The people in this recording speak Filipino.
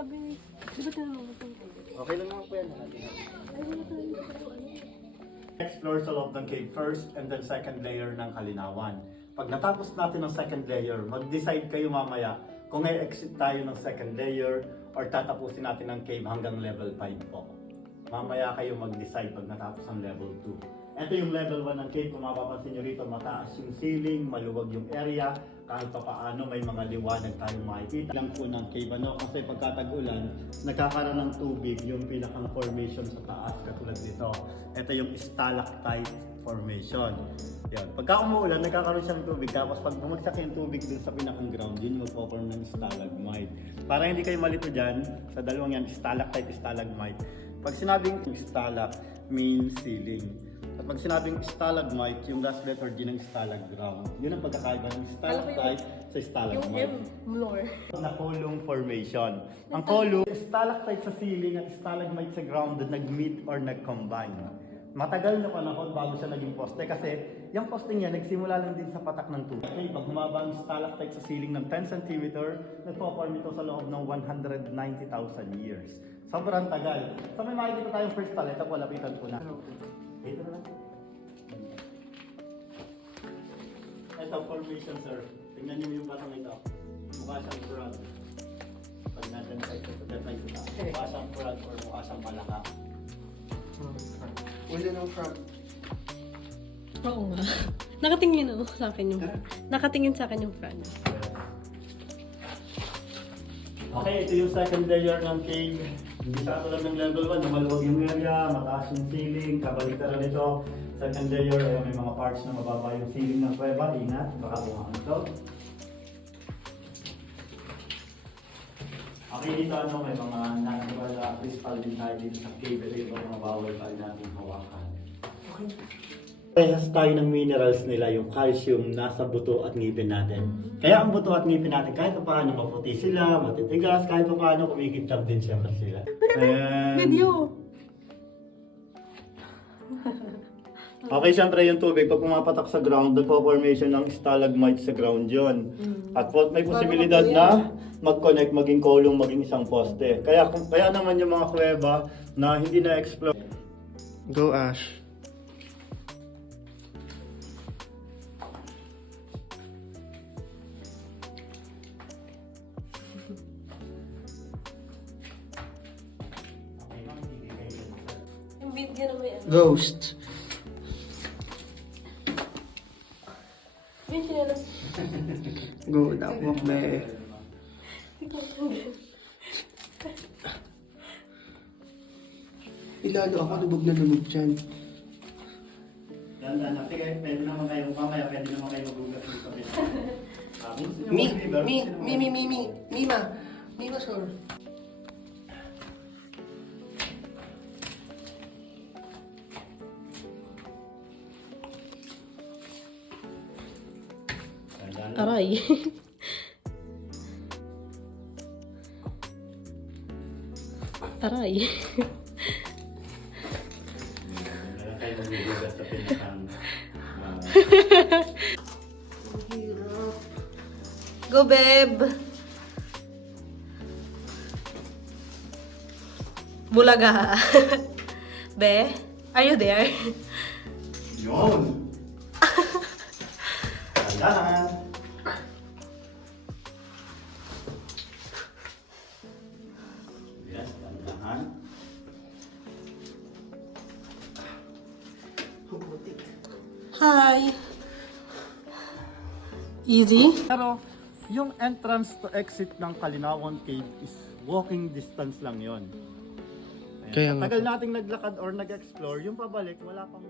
sabi, di ba tinanong mo ito? Okay lang naman po yan. Explore sa loob ng cave first and then second layer ng kalinawan. Pag natapos natin ang second layer, mag-decide kayo mamaya kung i-exit tayo ng second layer or tatapusin natin ang cave hanggang level 5 po. Mamaya kayo mag-decide pag natapos ang level 2. Ito yung level 1 ng cave. Kung mapapansin nyo rito, mataas yung ceiling, maluwag yung area. Kahit pa paano may mga liwanag tayong makikita. Lang po ng cave kasi pagkatag-ulan, nagkakaroon ng tubig yung pinakang formation sa taas katulad dito. Ito yung stalactite formation. Yan. Pagka umuulan, nagkakaroon siya ng tubig. Tapos pag bumagsak yung tubig dun sa pinakang ground, yun yung magpo-form ng stalagmite. Para hindi kayo malito dyan, sa dalawang yan, stalactite, stalagmite. Pag sinabing stalac, means ceiling. At pag sinabing stalagmite, yung last letter G ng stalaground. Yun ang pagkakaiba ng stalactite sa stalagmite. Yung floor. Na column formation. Ang column, stalactite sa ceiling at stalagmite sa ground na nag-meet or nag-combine. Matagal na panahon bago siya naging poste kasi yung poste niya nagsimula lang din sa patak ng tubig. Okay, pag humaba ang stalactite sa ceiling ng 10 cm, nagpo-form ito sa loob ng 190,000 years. Sobrang tagal. So may makikita tayong crystal. Ito po, lapitan po na. Dito na lang. Ito, formation sir. Tingnan niyo yung batang ito. Mukha siyang frog. Pag na-densite ito, mukha siyang frog or mukha siyang malaka. Wala ng frog. Oo nga. Nakatingin sa akin yung... Nakatingin sa akin yung front. Okay, ito yung second layer ng cave. Hindi siya tulad ng level 1 na maluwag yung area, mataas yung ceiling, kabaliktaran nito. Second layer, ay may mga parts na mababa yung ceiling ng kuweba. Ingat, baka bumangon ito. Okay, dito may mga natural crystal din tayo dito sa cave. Ito yung mga bawal tayo natin hawakan. Okay. Parehas tayo ng minerals nila, yung calcium nasa buto at ngipin natin. Kaya ang buto at ngipin natin, kahit pa paano maputi sila, matitigas, kahit pa paano kumikintab din siyempre sila. Video! Okay, siyempre yung tubig, pag pumapatak sa ground, nagpo-formation ng stalagmite sa ground yon. At may posibilidad na mag-connect, maging column, maging isang poste. Kaya naman yung mga kuweba na hindi na-explore. Go, Ash. Yung video na may ano. Ghost. Yung chinelas. Go, dakwak na eh. Ilalo ako, lubog na lubog dyan. Yan, sige, pwede naman kayo, mamaya pwede naman kayo magulat dito. Mima, sir. Aray. Aray. Kayo magugulat sa pinakang... Go, babe! Bulaga. Be, are you there? Yun! Kailangan! Yes, kailangan. Hi! Easy? Pero yung entrance to exit ng Kalinawan Cave is walking distance lang yon. Kaya nga Tagal nating naglakad or nag-explore, yung pabalik wala pang